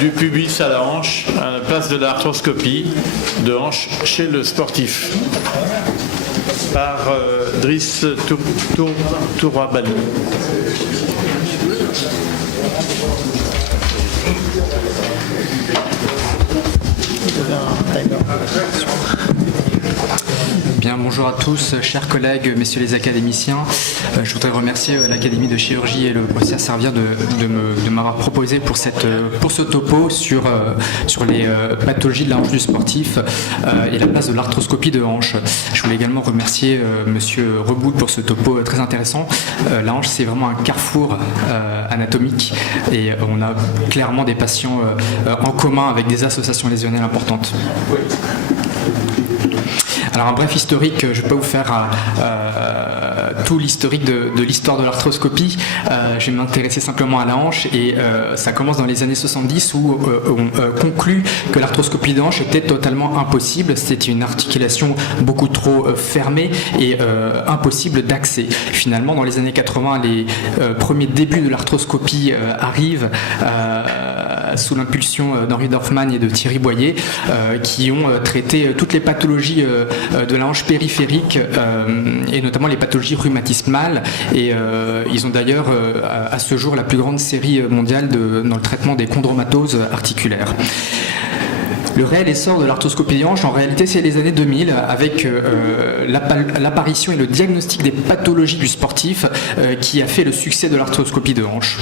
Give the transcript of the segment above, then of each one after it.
du pubis à la hanche à la place de l'arthroscopie de hanche chez le sportif par Driss Tourabani. Bien, bonjour à tous, chers collègues, messieurs les académiciens. Je voudrais remercier l'Académie de chirurgie et le professeur Servière de m'avoir proposé pour ce topo sur les pathologies de la hanche du sportif et la place de l'arthroscopie de hanche. Je voulais également remercier monsieur Rebout pour ce topo très intéressant. La hanche, c'est vraiment un carrefour anatomique et on a clairement des patients en commun avec des associations lésionnelles importantes. Alors un bref historique, je ne vais pas vous faire tout l'historique de l'histoire de l'arthroscopie, je vais m'intéresser simplement à la hanche et ça commence dans les années 70 où on conclut que l'arthroscopie de hanche était totalement impossible, c'était une articulation beaucoup trop fermée et impossible d'accès. Finalement dans les années 80, les premiers débuts de l'arthroscopie arrivent sous l'impulsion d'Henri Dorfman et de Thierry Boyer qui ont traité toutes les pathologies de la hanche périphérique et notamment les pathologies rhumatismales et ils ont d'ailleurs à ce jour la plus grande série mondiale dans le traitement des chondromatoses articulaires. Le réel essor de l'arthroscopie des hanches, en réalité, c'est les années 2000, avec l'apparition et le diagnostic des pathologies du sportif qui a fait le succès de l'arthroscopie de hanche.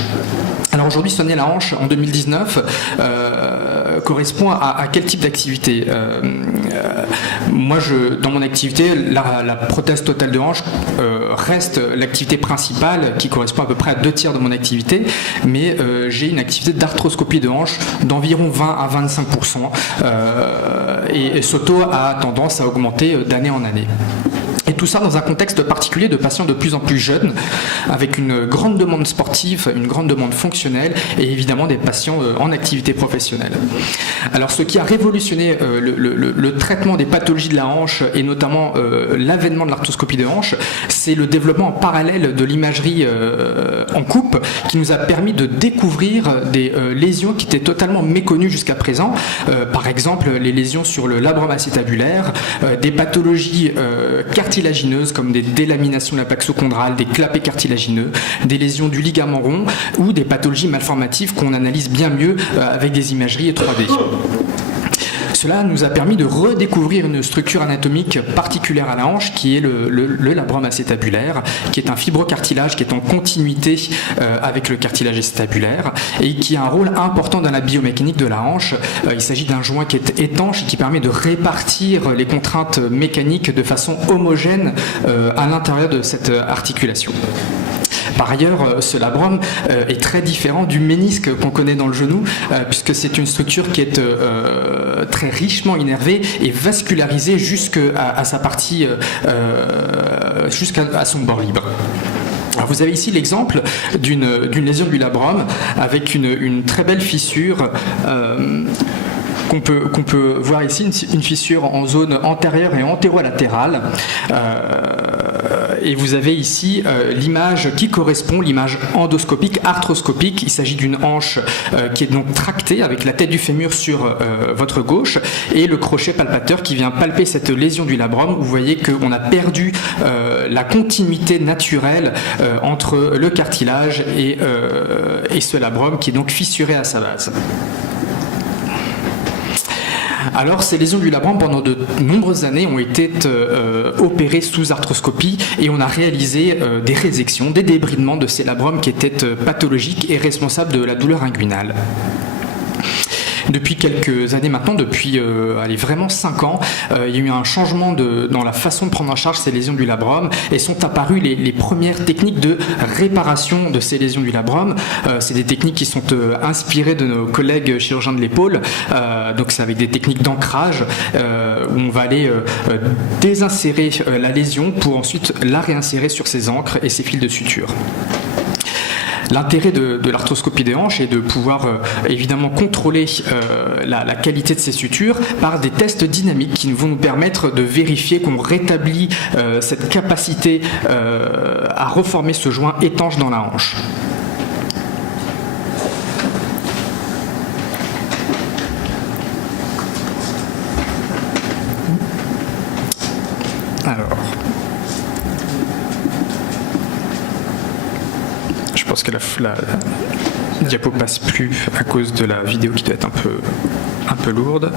Alors aujourd'hui, soigner la hanche en 2019 correspond à quel type d'activité moi, dans mon activité, la prothèse totale de hanche reste l'activité principale qui correspond à peu près à 2/3 de mon activité, mais j'ai une activité d'arthroscopie de hanche d'environ 20 à 25%. Et ce taux a tendance à augmenter d'année en année. Et tout ça dans un contexte particulier de patients de plus en plus jeunes, avec une grande demande sportive, une grande demande fonctionnelle et évidemment des patients en activité professionnelle. Alors ce qui a révolutionné le traitement des pathologies de la hanche et notamment l'avènement de l'arthroscopie de hanche, c'est le développement en parallèle de l'imagerie en coupe qui nous a permis de découvrir des lésions qui étaient totalement méconnues jusqu'à présent. Par exemple les lésions sur le labrum acétabulaire, des pathologies cartilagineuses comme des délaminations de l'apex chondral, des clapets cartilagineux, des lésions du ligament rond ou des pathologies malformatives qu'on analyse bien mieux avec des imageries 3D. Cela nous a permis de redécouvrir une structure anatomique particulière à la hanche qui est le labrum acétabulaire, qui est un fibrocartilage qui est en continuité avec le cartilage acétabulaire et qui a un rôle important dans la biomécanique de la hanche. Il s'agit d'un joint qui est étanche et qui permet de répartir les contraintes mécaniques de façon homogène à l'intérieur de cette articulation. Par ailleurs, ce labrum est très différent du ménisque qu'on connaît dans le genou, puisque c'est une structure qui est très richement innervée et vascularisée jusqu'à sa partie, jusqu'à son bord libre. Alors vous avez ici l'exemple d'une lésion du labrum avec une très belle fissure qu'on peut voir ici, une fissure en zone antérieure et antérolatérale. Et vous avez ici l'image qui correspond, l'image endoscopique, arthroscopique. Il s'agit d'une hanche qui est donc tractée avec la tête du fémur sur votre gauche et le crochet palpateur qui vient palper cette lésion du labrum. Vous voyez qu'on a perdu la continuité naturelle entre le cartilage et ce labrum qui est donc fissuré à sa base. Alors, ces lésions du labrum, pendant de nombreuses années, ont été opérées sous arthroscopie et on a réalisé des résections, des débridements de ces labrums qui étaient pathologiques et responsables de la douleur inguinale. Depuis quelques années maintenant, depuis vraiment 5 ans, il y a eu un changement dans la façon de prendre en charge ces lésions du labrum et sont apparues les premières techniques de réparation de ces lésions du labrum. C'est des techniques qui sont inspirées de nos collègues chirurgiens de l'épaule, donc c'est avec des techniques d'ancrage où on va aller désinsérer la lésion pour ensuite la réinsérer sur ses ancres et ses fils de suture. L'intérêt de l'arthroscopie des hanches est de pouvoir évidemment contrôler la qualité de ces sutures par des tests dynamiques qui vont nous permettre de vérifier qu'on rétablit cette capacité à reformer ce joint étanche dans la hanche. que la diapo passe plus à cause de la vidéo qui doit être un peu lourde.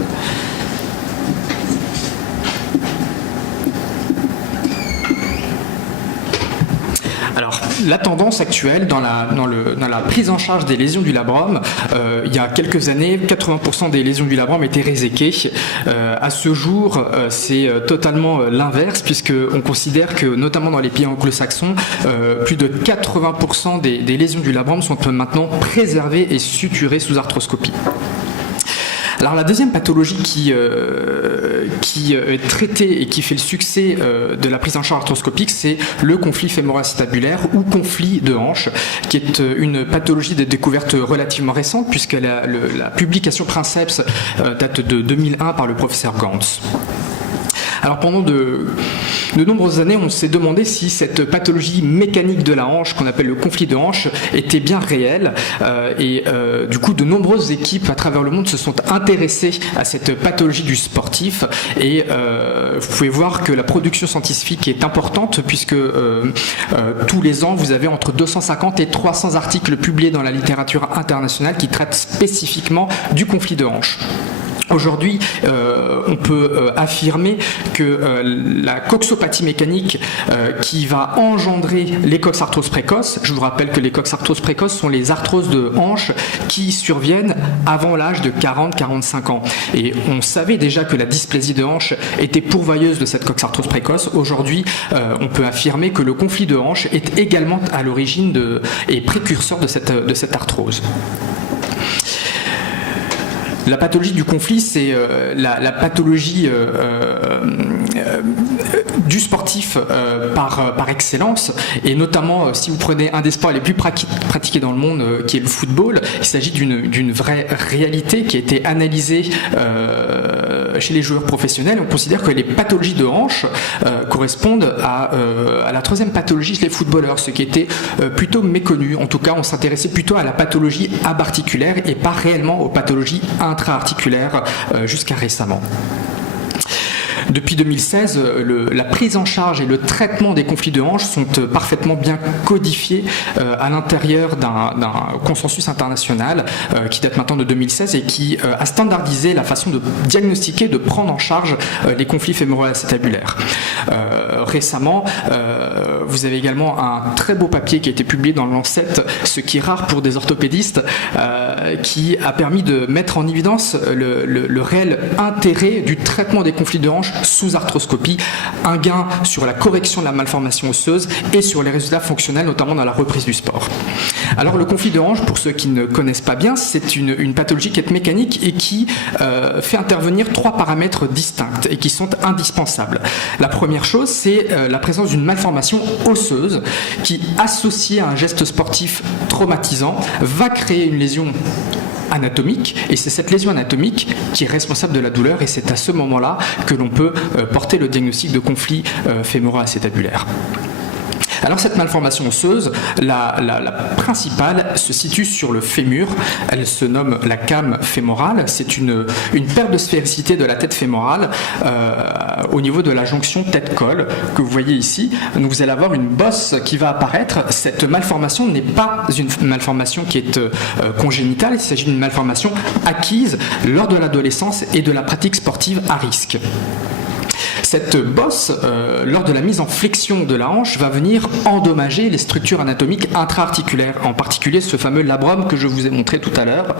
Alors, la tendance actuelle dans la prise en charge des lésions du labrum, il y a quelques années, 80% des lésions du labrum étaient réséquées. À ce jour, c'est totalement l'inverse, puisqu'on considère que, notamment dans les pays anglo-saxons, plus de 80% des lésions du labrum sont maintenant préservées et suturées sous arthroscopie. Alors la deuxième pathologie qui est traitée et qui fait le succès de la prise en charge arthroscopique, c'est le conflit fémoro-acétabulaire ou conflit de hanche, qui est une pathologie de découverte relativement récente, puisque la publication Princeps date de 2001 par le professeur Gantz. Alors pendant de nombreuses années, on s'est demandé si cette pathologie mécanique de la hanche, qu'on appelle le conflit de hanche, était bien réelle. Du coup, de nombreuses équipes à travers le monde se sont intéressées à cette pathologie du sportif. Et vous pouvez voir que la production scientifique est importante, puisque tous les ans, vous avez entre 250 et 300 articles publiés dans la littérature internationale qui traitent spécifiquement du conflit de hanche. Aujourd'hui, on peut affirmer que la coxopathie mécanique qui va engendrer les coxarthroses précoces, je vous rappelle que les coxarthroses précoces sont les arthroses de hanche qui surviennent avant l'âge de 40-45 ans. Et on savait déjà que la dysplasie de hanche était pourvoyeuse de cette coxarthrose précoce. Aujourd'hui, on peut affirmer que le conflit de hanche est également à l'origine et précurseur de cette arthrose. La pathologie du conflit, c'est la pathologie du sportif par excellence, et notamment si vous prenez un des sports les plus pratiqués dans le monde, qui est le football, il s'agit d'une vraie réalité qui a été analysée chez les joueurs professionnels. On considère que les pathologies de hanche correspondent à la troisième pathologie chez les footballeurs, ce qui était plutôt méconnu. En tout cas, on s'intéressait plutôt à la pathologie abarticulaire et pas réellement aux pathologies intra-articulaires jusqu'à récemment. Depuis 2016, la prise en charge et le traitement des conflits de hanche sont parfaitement bien codifiés à l'intérieur d'un consensus international qui date maintenant de 2016 et qui a standardisé la façon de diagnostiquer, de prendre en charge les conflits fémoro-acétabulaires. Récemment, vous avez également un très beau papier qui a été publié dans le Lancet, ce qui est rare pour des orthopédistes, qui a permis de mettre en évidence le réel intérêt du traitement des conflits de hanche sous arthroscopie, un gain sur la correction de la malformation osseuse et sur les résultats fonctionnels, notamment dans la reprise du sport. Alors le conflit de hanche, pour ceux qui ne connaissent pas bien, c'est une pathologie qui est mécanique et qui fait intervenir 3 paramètres distincts et qui sont indispensables. La première chose, c'est la présence d'une malformation osseuse qui, associée à un geste sportif traumatisant, va créer une lésion anatomique, et c'est cette lésion anatomique qui est responsable de la douleur, et c'est à ce moment-là que l'on peut porter le diagnostic de conflit fémoro-acétabulaire. Alors cette malformation osseuse, la principale se situe sur le fémur, elle se nomme la came fémorale, c'est une perte de sphéricité de la tête fémorale au niveau de la jonction tête-col que vous voyez ici. Donc vous allez avoir une bosse qui va apparaître. Cette malformation n'est pas une malformation qui est congénitale, il s'agit d'une malformation acquise lors de l'adolescence et de la pratique sportive à risque. Cette bosse, lors de la mise en flexion de la hanche, va venir endommager les structures anatomiques intra-articulaires, en particulier ce fameux labrum que je vous ai montré tout à l'heure,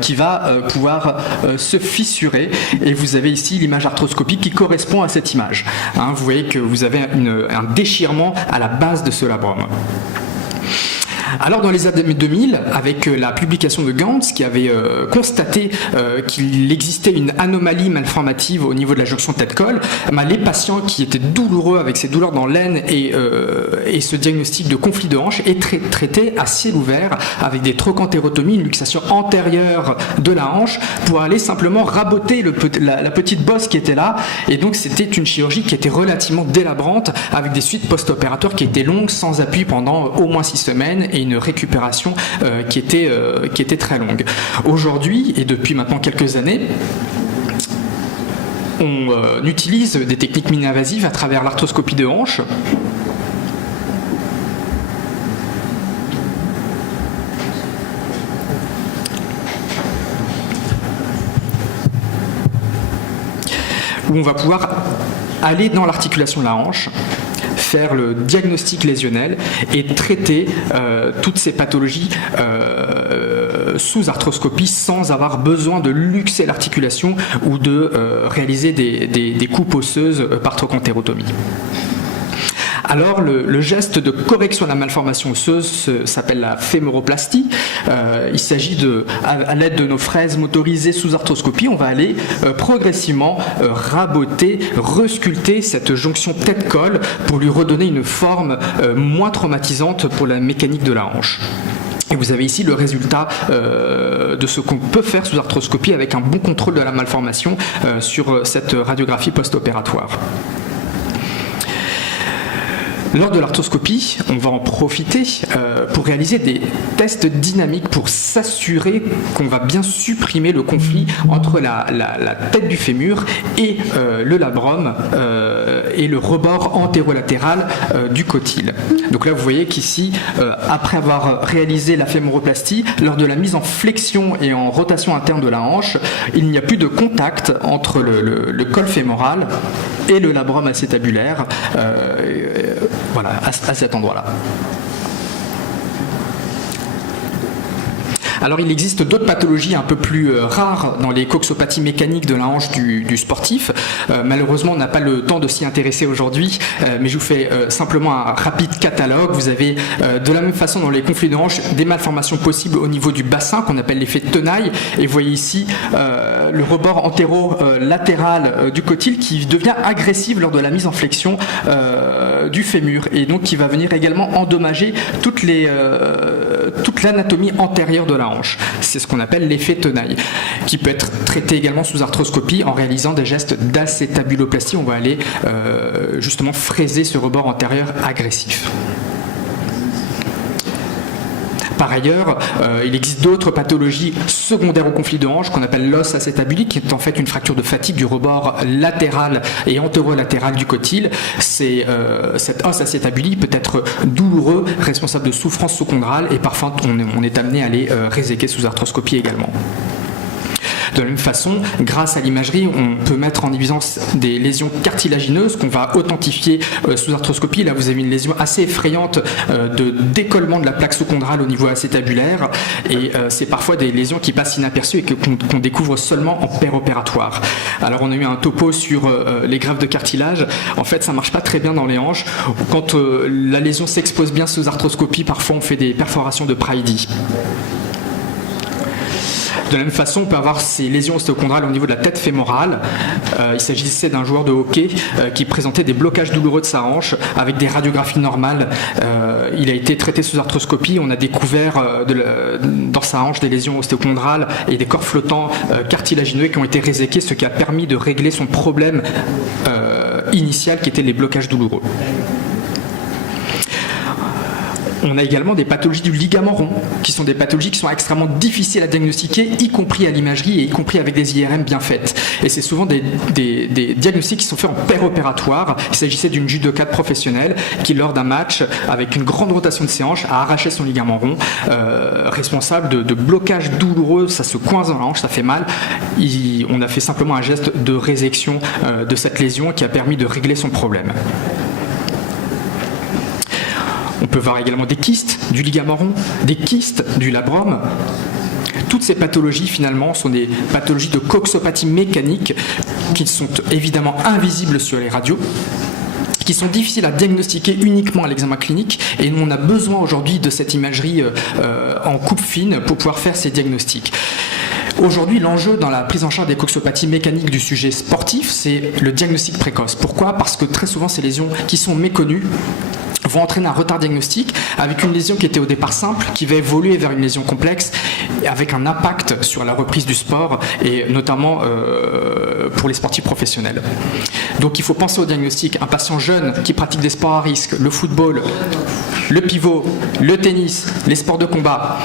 qui va pouvoir se fissurer. Et vous avez ici l'image arthroscopique qui correspond à cette image. Vous voyez que vous avez un déchirement à la base de ce labrum. Alors dans les années 2000, avec la publication de Gantz qui avait constaté qu'il existait une anomalie malformative au niveau de la jonction tête-col, les patients qui étaient douloureux avec ces douleurs dans l'aine et ce diagnostic de conflit de hanche étaient traités à ciel ouvert avec des trochantérotomies, une luxation antérieure de la hanche pour aller simplement raboter la petite bosse qui était là. Et donc c'était une chirurgie qui était relativement délabrante avec des suites post-opératoires qui étaient longues, sans appui pendant au moins 6 semaines et une récupération qui était très longue. Aujourd'hui, et depuis maintenant quelques années, on utilise des techniques mini-invasives à travers l'arthroscopie de hanche. où on va pouvoir aller dans l'articulation de la hanche, faire le diagnostic lésionnel et traiter toutes ces pathologies sous arthroscopie sans avoir besoin de luxer l'articulation ou de réaliser des coupes osseuses par trochantérotomie. Alors, le geste de correction de la malformation osseuse s'appelle la fémoroplastie. Il s'agit à l'aide de nos fraises motorisées sous arthroscopie, on va aller progressivement raboter, resculpter cette jonction tête-colle pour lui redonner une forme moins traumatisante pour la mécanique de la hanche. Et vous avez ici le résultat de ce qu'on peut faire sous arthroscopie avec un bon contrôle de la malformation sur cette radiographie post-opératoire. Lors de l'arthroscopie, on va en profiter pour réaliser des tests dynamiques pour s'assurer qu'on va bien supprimer le conflit entre la tête du fémur et le labrum et le rebord antérolatéral du cotyle. Donc là, vous voyez qu'ici, après avoir réalisé la fémoroplastie, lors de la mise en flexion et en rotation interne de la hanche, il n'y a plus de contact entre le col fémoral et le labrum acétabulaire. Voilà, à cet endroit-là. Alors il existe d'autres pathologies un peu plus rares dans les coxopathies mécaniques de la hanche du sportif. Malheureusement, on n'a pas le temps de s'y intéresser aujourd'hui, mais je vous fais simplement un rapide catalogue. Vous avez de la même façon dans les conflits de hanche des malformations possibles au niveau du bassin qu'on appelle l'effet de tenaille. Et vous voyez ici le rebord antéro-latéral du cotyle qui devient agressif lors de la mise en flexion du fémur et donc qui va venir également endommager toute l'anatomie antérieure de la hanche. C'est ce qu'on appelle l'effet tenaille, qui peut être traité également sous arthroscopie en réalisant des gestes d'acétabuloplastie. On va aller justement fraiser ce rebord antérieur agressif. Par ailleurs, il existe d'autres pathologies secondaires au conflit de hanche qu'on appelle l'os acétabulique, qui est en fait une fracture de fatigue du rebord latéral et antérolatéral du cotyle. Cet os acétabulique peut être douloureux, responsable de souffrance sous-chondrale et parfois on est amené à les réséquer sous arthroscopie également. De la même façon, grâce à l'imagerie, on peut mettre en évidence des lésions cartilagineuses qu'on va authentifier sous arthroscopie. Là, vous avez une lésion assez effrayante de décollement de la plaque sous-chondrale au niveau acétabulaire. Et c'est parfois des lésions qui passent inaperçues et qu'on découvre seulement en péropératoire. Alors, on a eu un topo sur les greffes de cartilage. En fait, ça ne marche pas très bien dans les hanches. Quand la lésion s'expose bien sous arthroscopie, parfois on fait des perforations de Praedi. De la même façon, on peut avoir ces lésions ostéochondrales au niveau de la tête fémorale. Il s'agissait d'un joueur de hockey qui présentait des blocages douloureux de sa hanche avec des radiographies normales. Il a été traité sous arthroscopie. On a découvert dans sa hanche des lésions ostéochondrales et des corps flottants cartilagineux qui ont été réséqués, ce qui a permis de régler son problème initial qui était les blocages douloureux. On a également des pathologies du ligament rond, qui sont des pathologies qui sont extrêmement difficiles à diagnostiquer, y compris à l'imagerie et y compris avec des IRM bien faites. Et c'est souvent des diagnostics qui sont faits en péropératoire. Il s'agissait d'une judokate professionnelle qui, lors d'un match, avec une grande rotation de ses hanches, a arraché son ligament rond, responsable de blocages douloureux. Ça se coince dans la hanche, ça fait mal. On a fait simplement un geste de résection de cette lésion qui a permis de régler son problème. On peut voir également des kystes du ligament rond, des kystes du labrum. Toutes ces pathologies, finalement, sont des pathologies de coxopathie mécanique qui sont évidemment invisibles sur les radios, qui sont difficiles à diagnostiquer uniquement à l'examen clinique, et nous on a besoin aujourd'hui de cette imagerie en coupe fine pour pouvoir faire ces diagnostics. Aujourd'hui, l'enjeu dans la prise en charge des coxopathies mécaniques du sujet sportif, c'est le diagnostic précoce. Pourquoi ? Parce que très souvent, ces lésions qui sont méconnues vont entraîner un retard diagnostique avec une lésion qui était au départ simple, qui va évoluer vers une lésion complexe avec un impact sur la reprise du sport et notamment pour les sportifs professionnels. Donc il faut penser au diagnostic. Un patient jeune qui pratique des sports à risque, le football, le pivot, le tennis, les sports de combat,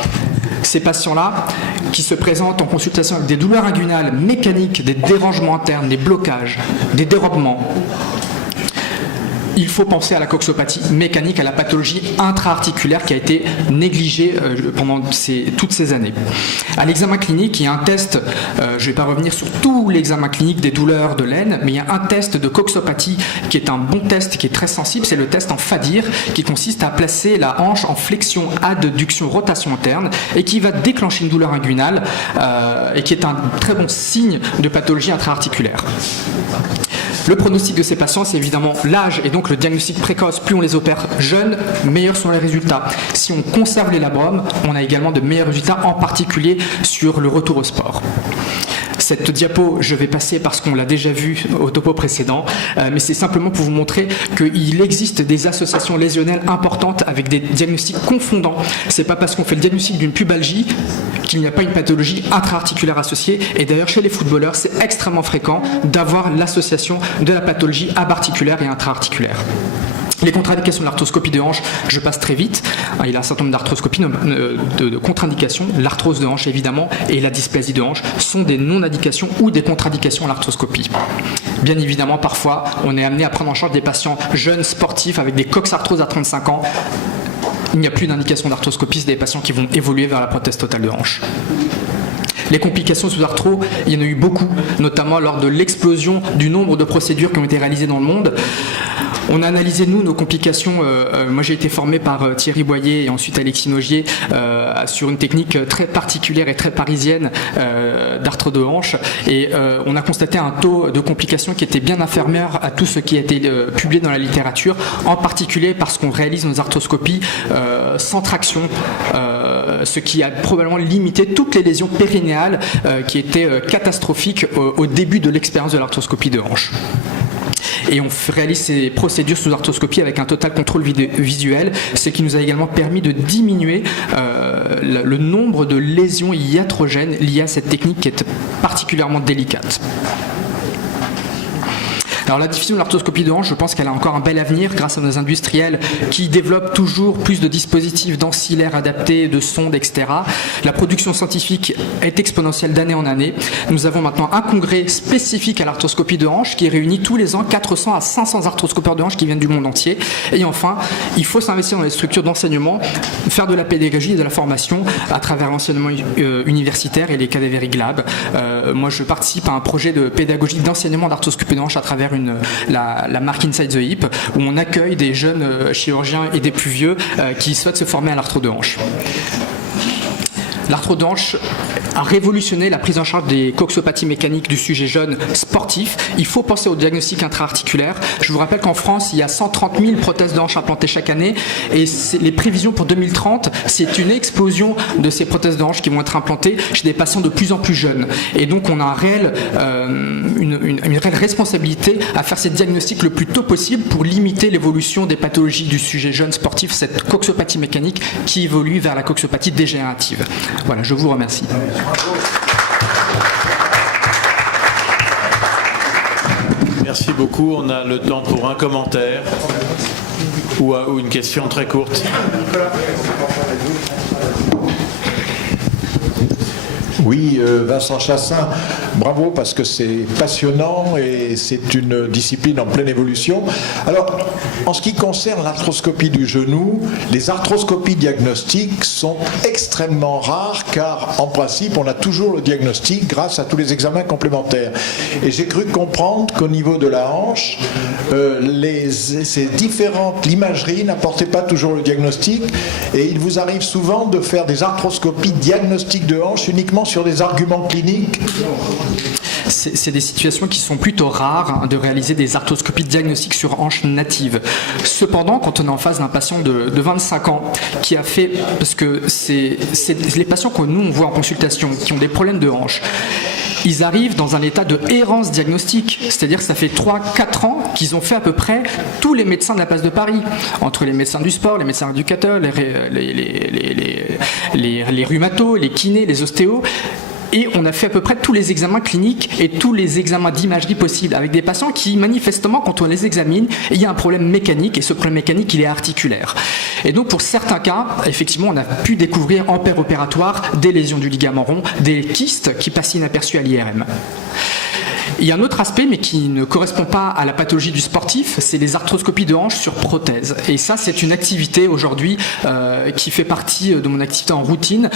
ces patients-là qui se présentent en consultation avec des douleurs inguinales mécaniques, des dérangements internes, des blocages, des dérobements, il faut penser à la coxopathie mécanique, à la pathologie intra-articulaire qui a été négligée pendant toutes ces années. À l'examen clinique, il y a un test, je ne vais pas revenir sur tout l'examen clinique des douleurs de l'aine, mais il y a un test de coxopathie qui est un bon test, qui est très sensible, c'est le test en FADIR, qui consiste à placer la hanche en flexion, adduction, rotation interne, et qui va déclencher une douleur inguinale, et qui est un très bon signe de pathologie intra-articulaire. Le pronostic de ces patients, c'est évidemment l'âge et donc le diagnostic précoce. Plus on les opère jeunes, meilleurs sont les résultats. Si on conserve les labrum, on a également de meilleurs résultats, en particulier sur le retour au sport. Cette diapo, je vais passer parce qu'on l'a déjà vu au topo précédent, mais c'est simplement pour vous montrer qu'il existe des associations lésionnelles importantes avec des diagnostics confondants. C'est pas parce qu'on fait le diagnostic d'une pubalgie qu'il n'y a pas une pathologie intra-articulaire associée. Et d'ailleurs, chez les footballeurs, c'est extrêmement fréquent d'avoir l'association de la pathologie abarticulaire et intra-articulaire. Les contre-indications de l'arthroscopie de hanche, je passe très vite. Il y a un certain nombre d'arthroscopies de contre-indications. L'arthrose de hanche, évidemment, et la dysplasie de hanche sont des non-indications ou des contre-indications à l'arthroscopie. Bien évidemment, parfois, on est amené à prendre en charge des patients jeunes, sportifs, avec des coxarthroses à 35 ans. Il n'y a plus d'indication d'arthroscopie, c'est des patients qui vont évoluer vers la prothèse totale de hanche. Les complications sous arthro, il y en a eu beaucoup, notamment lors de l'explosion du nombre de procédures qui ont été réalisées dans le monde. On a analysé, nous, nos complications. Moi, j'ai été formé par Thierry Boyer et ensuite Alexis Nogier sur une technique très particulière et très parisienne d'arthro de hanche. Et on a constaté un taux de complications qui était bien inférieur à tout ce qui a été publié dans la littérature, en particulier parce qu'on réalise nos arthroscopies sans traction, ce qui a probablement limité toutes les lésions périnéales qui étaient catastrophiques au début de l'expérience de l'arthroscopie de hanche. Et on réalise ces procédures sous arthroscopie avec un total contrôle visuel, ce qui nous a également permis de diminuer le nombre de lésions iatrogènes liées à cette technique qui est particulièrement délicate. Alors la diffusion de l'arthroscopie de hanche, je pense qu'elle a encore un bel avenir grâce à nos industriels qui développent toujours plus de dispositifs d'ancillaires adaptés, de sondes, etc. La production scientifique est exponentielle d'année en année. Nous avons maintenant un congrès spécifique à l'arthroscopie de hanche qui réunit tous les ans 400 à 500 arthroscopeurs de hanche qui viennent du monde entier. Et enfin, il faut s'investir dans les structures d'enseignement, faire de la pédagogie et de la formation à travers l'enseignement universitaire et les cadavéric labs. Moi, je participe à un projet de pédagogie d'enseignement d'arthroscopie de hanche à travers la marque Inside the Hip, où on accueille des jeunes chirurgiens et des plus vieux qui souhaitent se former à l'arthro de hanche. L'arthro de hanche a révolutionné la prise en charge des coxopathies mécaniques du sujet jeune sportif. Il faut penser au diagnostic intra-articulaire. Je vous rappelle qu'en France, il y a 130 000 prothèses de hanche implantées chaque année et les prévisions pour 2030, c'est une explosion de ces prothèses de hanche qui vont être implantées chez des patients de plus en plus jeunes. Et donc, on a une réelle responsabilité à faire ces diagnostics le plus tôt possible pour limiter l'évolution des pathologies du sujet jeune sportif, cette coxopathie mécanique qui évolue vers la coxopathie dégénérative. Voilà, je vous remercie. Merci beaucoup. On a le temps pour un commentaire ou une question très courte. Oui, Vincent Chassin, bravo parce que c'est passionnant et c'est une discipline en pleine évolution. Alors, en ce qui concerne l'arthroscopie du genou, les arthroscopies diagnostiques sont extrêmement rares car, en principe, on a toujours le diagnostic grâce à tous les examens complémentaires. Et j'ai cru comprendre qu'au niveau de la hanche, l'imagerie n'apportait pas toujours le diagnostic et il vous arrive souvent de faire des arthroscopies diagnostiques de hanche uniquement sur des arguments cliniques. C'est des situations qui sont plutôt rares de réaliser des arthroscopies diagnostiques sur hanche native. Cependant, quand on est en face d'un patient de 25 ans qui a fait, parce que c'est les patients que nous on voit en consultation qui ont des problèmes de hanche, ils arrivent dans un état de errance diagnostique, c'est-à-dire que ça fait 3-4 ans qu'ils ont fait à peu près tous les médecins de la place de Paris, entre les médecins du sport, les médecins éducateurs, les rhumatos, les kinés, les ostéos. Et on a fait à peu près tous les examens cliniques et tous les examens d'imagerie possibles avec des patients qui, manifestement, quand on les examine, il y a un problème mécanique et ce problème mécanique, il est articulaire. Et donc, pour certains cas, effectivement, on a pu découvrir en péropératoire des lésions du ligament rond, des kystes qui passent inaperçus à l'IRM. Il y a un autre aspect, mais qui ne correspond pas à la pathologie du sportif, c'est les arthroscopies de hanche sur prothèse. Et ça, c'est une activité aujourd'hui qui fait partie de mon activité en routine,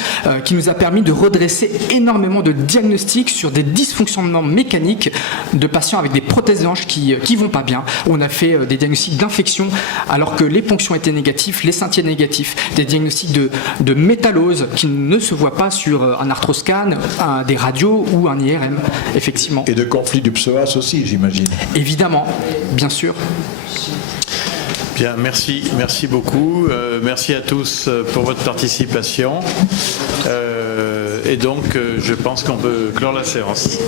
qui nous a permis de redresser énormément de diagnostics sur des dysfonctionnements mécaniques de patients avec des prothèses de hanche qui vont pas bien. On a fait des diagnostics d'infection alors que les ponctions étaient négatives, les scintillaires négatifs, des diagnostics de métallose qui ne se voient pas sur un arthroscan, des radios ou un IRM, effectivement. Et de conflits du psoas aussi, j'imagine. Évidemment, bien sûr. Bien, merci beaucoup. Merci à tous pour votre participation. Et donc, je pense qu'on peut clore la séance.